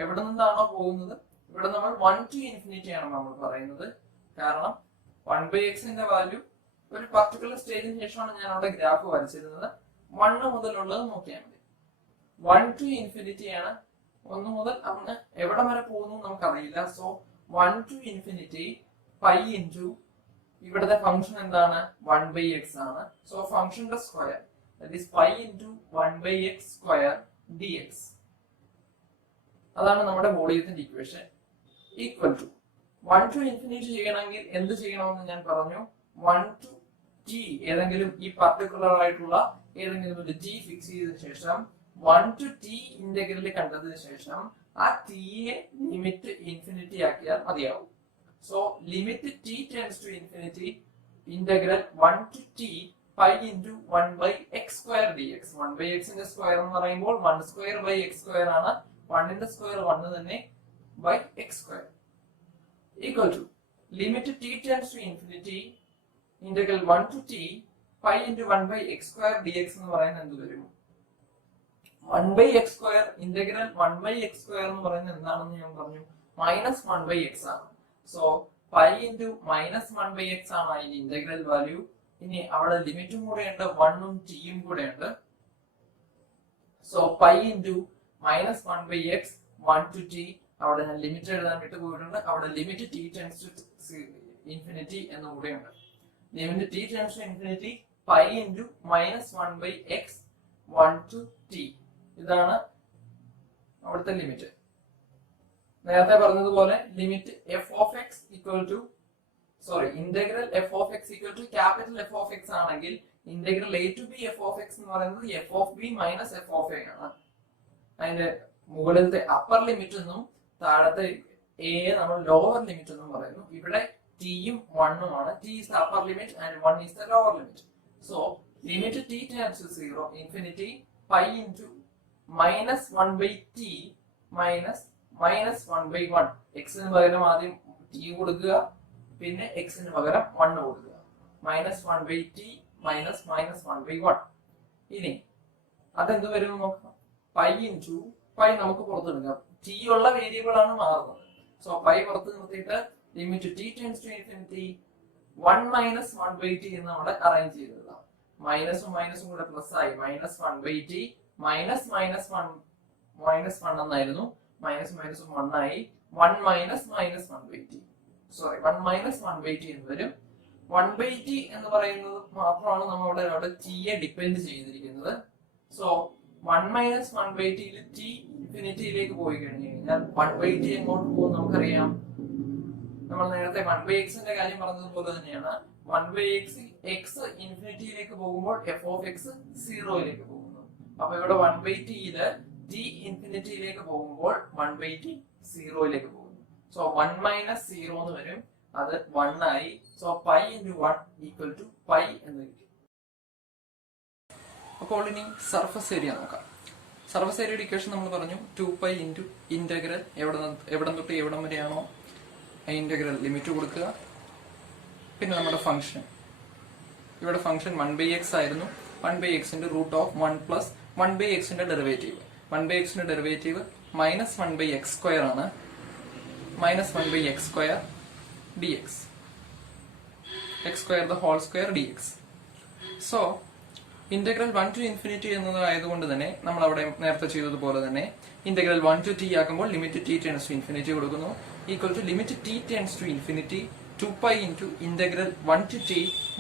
എവിടെ നിന്നാണോ പോകുന്നത്, ഇവിടെ നമ്മൾ 1 ടു ഇൻഫിനിറ്റി ആണ് നമ്മൾ പറയുന്നത്. കാരണം 1/xന്റെ വാല്യൂ ഒരു പർട്ടിക്കുലർ സ്റ്റേജിന് ശേഷമാണ് ഞാൻ അവിടെ ഗ്രാഫ് വരച്ചിരുന്നത്. 1 മുതലുള്ളത് നോക്കിയാൽ മതി. 1 ടു ഇൻഫിനിറ്റി ആണ്. 1 മുതൽ അങ്ങ് എവിടെ വരെ പോകുന്നു നമുക്കറിയില്ല. So 1 to infinity pi into ഇവിടുത്തെ ഫംഗ്ഷൻ എന്താണ്, 1/x ആണ്. സോ ഫംഗ്ഷന്റെ square that is pi into 1/x square dx. അതാണ് നമ്മുടെ വോളിയത്തിന്റെ equation. Equal to 1 to infinity ചെയ്യണമെങ്കിൽ എന്ത് ചെയ്യണമെന്ന് ഞാൻ പറഞ്ഞു. 1 ടു t ഏതെങ്കിലും ഈ പർട്ടിക്കുലർ ആയിട്ടുള്ള ഏതെങ്കിലും ഒരു t ഫിക്സ് ചെയ്തതിനു ശേഷം 1 ടു t ഇന്റഗ്രൽ കണ്ടതിന് ശേഷം ആ t യെ ലിമിറ്റ് ഇൻഫിനിറ്റി ആക്കിയാൽ മതിയാവും. So limit t tends to infinity integral 1 to t pi into 1/x square dx. 1/x ന്റെ സ്ക്വയർ എന്ന് പറയുമ്പോൾ 1 square by x square ആണ്. 1 ന്റെ സ്ക്വയർ 1 തന്നെ by x square equal to limit t tends to infinity integral 1 to t pi into 1/x square dx എന്ന് പറയുന്നത് എന്ത് വരും, 1/x square integral 1/x square എന്ന് പറയുന്നത് എന്താണെന്ന് ഞാൻ പറഞ്ഞു, -1/x ആണ്. സോ പൈ ഇൻറ്റു -1/x ആണ് അതിന്റെ ഇന്റഗ്രൽ വാല്യൂ. ഇനി അവിടെ ലിമിറ്റും കൂടെ ഉണ്ട്, 1ഉം tയും കൂടെ ഉണ്ട്. So pi into -1/x 1 to t. അവിടെ ഞാൻ ലിമിറ്റ് എഴുതാൻ വിട്ടുപോയിട്ടുണ്ട്. അവിടെ limit t tends to infinity എന്ന് കൂടെ ഉണ്ട്. Limit t tends to infinity pi into -1/x 1 to t. ഇതാണ് അവിടുത്തെ ലിമിറ്റ്. നേരത്തെ പറഞ്ഞതുപോലെ limit F of X equal to integral F of X equal to capital F of X ആണെങ്കിൽ integral A to B F of X എന്ന് പറയുന്നത് F of B minus F of A ആണ്. അതിന്റെ മുകളിലത്തെ upper limit എന്നും താഴത്തെ A നമ്മൾ lower limit എന്നും പറയുന്നു. ഇവിടെ ടിയും 1ഉം ആണ്. T is the upper limit and 1 is the lower limit. So limit t tends to 0 infinity pi into -1/t minus -1/1. എക്സിന് പകരം ആദ്യം ടി കൊടുക്കുക, പിന്നെ എക്സിന് പകരം 1 കൊടുക്കുക. -1/t minus -1/1. ഇനി അതെന്ത് വരും നോക്കാം. പൈ ഇൻറ്റു പൈ നമുക്ക് പുറത്തെടുക്കാം. ടി ഉള്ള വേരിയബിൾ ആണ് മാറുന്നത്. സോ പൈ പുറത്ത് നിർത്തിയിട്ട് limit t tends to infinity 1 - 1/t എന്ന് അവിടെ അറേഞ്ച് ചെയ്തതാണ്. മൈനസും മൈനസും കൂടെ പ്ലസ് ആയി -1/t -1 എന്നായിരുന്നു. മൈനസ് മൈനസും 1 ആയി 1 -1/t സോറി 1 -1/t എന്ന് വരും. 1/t എന്ന് പറയുന്നത് മാത്രമാണ് നമ്മൾ അവിടെ t യെ ഡിപ്പെൻഡ് ചെയ്തിരിക്കുന്നത്. സോ 1 -1/t t ഇൻഫിനിറ്റിയിലേക്ക് പോയി കഴിഞ്ഞു കഴിഞ്ഞാൽ 1/t എങ്ങോട്ട് പോകും നമുക്കറിയാം. നമ്മൾ നേരത്തെ 1/x ന്റെ കാര്യം പറഞ്ഞതുപോലെ തന്നെയാണ് 1/x x ഇൻഫിനിറ്റിയിലേക്ക് പോകുമ്പോൾ f of x 0യിലേക്ക് പോകുന്നു. അപ്പൊ ഇവിടെ 1/t യില് t ഇൻഫിനിറ്റിയിലേക്ക് പോകുമ്പോൾ 1/t 0യിലേക്ക് പോകുന്നു. സോ 1 - 0 എന്ന് വരും. അത് 1 ആയി. സോ π × 1 = π എന്ന് കിട്ടി. അപ്പോൾ ഇനി സർഫസ് ഏരിയ നോക്കാം. സർഫസ് ഏരിയയുടെ ഇക്വേഷൻ നമ്മൾ പറഞ്ഞു 2π × ഇന്റഗ്രൽ എവിടെ തൊട്ട് എവിടം വരെയാണോ ഇന്റഗ്രൽ ലിമിറ്റ് കൊടുക്കുക. പിന്നെ നമ്മുടെ ഫംഗ്ഷൻ, ഇവിടെ ഫംഗ്ഷൻ 1/x ആയിരുന്നു. 1/x ന്റെ √1 + 1/x ന്റെ ഡെറിവേറ്റീവ്. 1/x ന്റെ ഡെറിവേറ്റീവ് -1/x² ആണ്. -1/x² dx. x² dx. So integral 1 to ∞ എന്നതായതുകൊണ്ട് തന്നെ നമ്മൾ അവിടെ നേരത്തെ ചെയ്തതുപോലെ തന്നെ ഇന്റഗ്രൽ 1 to t ആക്കുമ്പോൾ limit t tends to infinity കൊടുക്കുന്നു. Equal to limit t tends to infinity 2π × integral 1 to t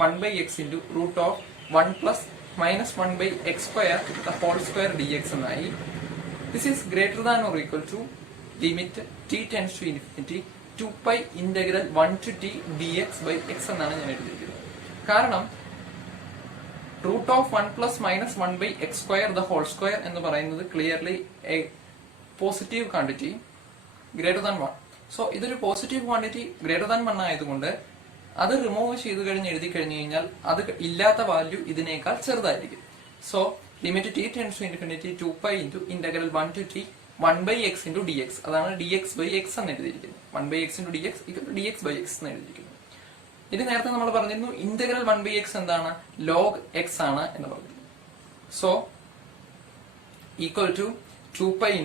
1/x × √1 + -1/x² dx എന്നായി. This is greater than or equal to limit t tends to infinity 2π integral 1 to t dx/x എന്നാണ് ഞാൻ എഴുതിയിരിക്കുന്നത്. കാരണം √1 + -1/x² എന്ന് പറയുന്നത് clearly A positive quantity greater than 1. So ഇതൊരു positive quantity greater than 1 ആയതുകൊണ്ട് അത് റിമൂവ് ചെയ്ത് കഴിഞ്ഞ് എഴുതി കഴിഞ്ഞു കഴിഞ്ഞാൽ അത് ഇല്ലാത്ത വാല്യൂ ഇതിനേക്കാൾ ചെറുതായിരിക്കും. So limit t tends to infinity 2π × integral 1 to t 1/x × dx. അതാണ് dx/x എന്ന് എഴുതിയിരിക്കുന്നത്. 1/x × dx = dx/x എന്ന് എഴുതിയിരിക്കുന്നു. ഇത് നേരത്തെ നമ്മൾ പറഞ്ഞിരുന്നു ഇന്റഗ്രൽ 1/x എന്താണ്, log x ആണ് എന്ന് പറഞ്ഞു. So equal to 2π ×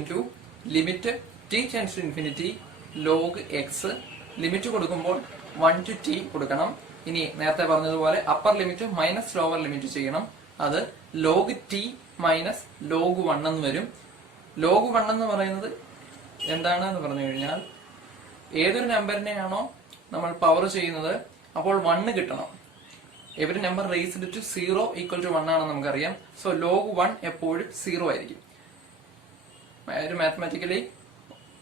limit t tends to infinity log x. Limit കൊടുക്കുമ്പോൾ 1 to t കൊടുക്കണം. ഇനി നേരത്തെ പറഞ്ഞതുപോലെ upper limit minus lower limit ചെയ്യണം. അത് log t - log 1 എന്ന് വരും. log 1 എന്ന് പറയുന്നത് എന്താണ് എന്ന് പറഞ്ഞു കഴിഞ്ഞാൽ ഏതൊരു നമ്പറിനെയാണോ നമ്മൾ പവർ ചെയ്യുന്നത് അപ്പോൾ 1 കിട്ടണം. Every number raised to 0 equal to 1 ആണെന്ന് നമുക്കറിയാം. സോ log 1 എപ്പോഴും 0 ആയിരിക്കും. ഒരു മാത്തമാറ്റിക്കലി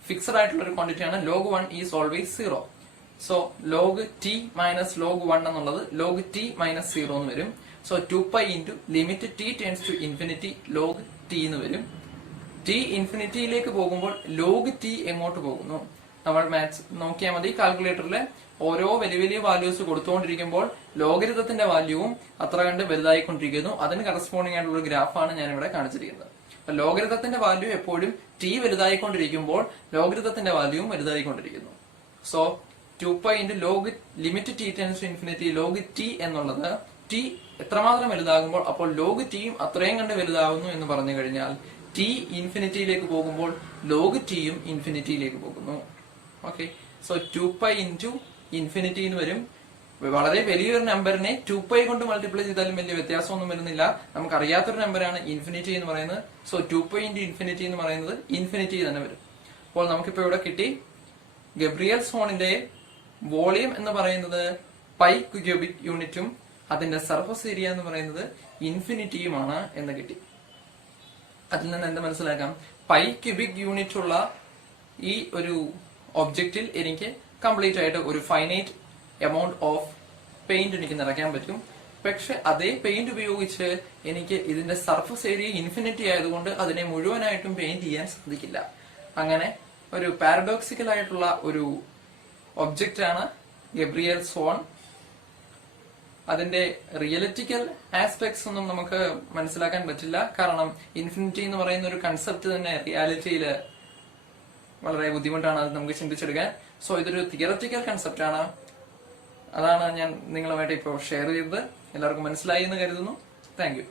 ഫിക്സഡ് ആയിട്ടുള്ള ഒരു ക്വാണ്ടിറ്റി ആണ്. log 1 is always 0. So log t - log 1 എന്നുള്ളത് log t - 0 എന്ന് വരും. So 2π × limit t tends to infinity log t എന്ന് വരും. t ഇൻഫിനിറ്റിയിലേക്ക് പോകുമ്പോൾ log t എങ്ങോട്ട് പോകുന്നു നമ്മൾ മാത്സ് നോക്കിയാൽ മതി. കാൽക്കുലേറ്ററിലെ ഓരോ വലിയ വലിയ വാല്യൂസ് കൊടുത്തുകൊണ്ടിരിക്കുമ്പോൾ ലോഗരിതത്തിന്റെ വാല്യൂവും അത്ര കണ്ട് വലുതായിക്കൊണ്ടിരിക്കുന്നു. അതിന് കറസ്പോണ്ടിങ് ആയിട്ടുള്ള ഒരു ഗ്രാഫാണ് ഞാൻ ഇവിടെ കാണിച്ചിരിക്കുന്നത്. ലോഗരിതത്തിന്റെ വാല്യൂ എപ്പോഴും t വലുതായിക്കൊണ്ടിരിക്കുമ്പോൾ ലോഗരിതത്തിന്റെ വാല്യൂവും വലുതായിക്കൊണ്ടിരിക്കുന്നു. So 2π × log limit t tends to infinity log t എന്നുള്ളത് t എത്രമാത്രം വലുതാകുമ്പോൾ അപ്പോൾ log t യും അത്രയും കണ്ട് വലുതാകുന്നു എന്ന് പറഞ്ഞു കഴിഞ്ഞാൽ t ഇൻഫിനിറ്റിയിലേക്ക് പോകുമ്പോൾ log t യും ഇൻഫിനിറ്റിയിലേക്ക് പോകുന്നു. ഓക്കെ, സോ 2π × ഇൻഫിനിറ്റി എന്ന് വരും. വളരെ വലിയൊരു നമ്പറിനെ 2π കൊണ്ട് മൾട്ടിപ്ലൈ ചെയ്താലും വലിയ വ്യത്യാസമൊന്നും വരുന്നില്ല. നമുക്ക് അറിയാത്തൊരു നമ്പറാണ് ഇൻഫിനിറ്റി എന്ന് പറയുന്നത്. സോ 2π × ഇൻഫിനിറ്റി എന്ന് പറയുന്നത് ഇൻഫിനിറ്റി തന്നെ വരും. അപ്പോൾ നമുക്കിപ്പോ ഇവിടെ കിട്ടി ഗബ്രിയൽ സോണിന്റെ വോളിയം എന്ന് പറയുന്നത് π ക്യൂബിക് യൂണിറ്റും അതിന്റെ സർഫസ് ഏരിയ എന്ന് പറയുന്നത് ഇൻഫിനിറ്റിയുമാണ് എന്ന് കിട്ടി. അതിൽ നിന്ന് എന്ത് മനസ്സിലാക്കാം, π ക്യൂബിക് യൂണിറ്റ് ഉള്ള ഈ ഒരു ഒബ്ജക്റ്റിൽ എനിക്ക് കംപ്ലീറ്റ് ആയിട്ട് ഒരു ഫൈനൈറ്റ് എമൗണ്ട് ഓഫ് പെയിന്റ് എനിക്ക് നിറയ്ക്കാൻ പറ്റും. പക്ഷെ അതേ പെയിന്റ് ഉപയോഗിച്ച് എനിക്ക് ഇതിന്റെ സർഫസ് ഏരിയ ഇൻഫിനിറ്റി ആയതുകൊണ്ട് അതിനെ മുഴുവനായിട്ടും പെയിന്റ് ചെയ്യാൻ സാധിക്കില്ല. അങ്ങനെ ഒരു പാരഡോക്സിക്കൽ ആയിട്ടുള്ള ഒരു ഒബ്ജക്റ്റ് ആണ് ഗബ്രിയൽ സോൺ. അതിന്റെ റിയലിറ്റിക്കൽ ആസ്പെക്ട്സ് ഒന്നും നമുക്ക് മനസ്സിലാക്കാൻ പറ്റില്ല. കാരണം ഇൻഫിനിറ്റി എന്ന് പറയുന്ന ഒരു കൺസെപ്റ്റ് തന്നെ റിയാലിറ്റിയിൽ വളരെ ബുദ്ധിമുട്ടാണ് അത് നമുക്ക് ചിന്തിച്ചെടുക്കാൻ. സോ ഇതൊരു തിയററ്റിക്കൽ കൺസെപ്റ്റ് ആണ്. അതാണ് ഞാൻ നിങ്ങളുമായിട്ട് ഇപ്പോൾ ഷെയർ ചെയ്തത്. എല്ലാവർക്കും മനസ്സിലായി എന്ന് കരുതുന്നു. Thank you.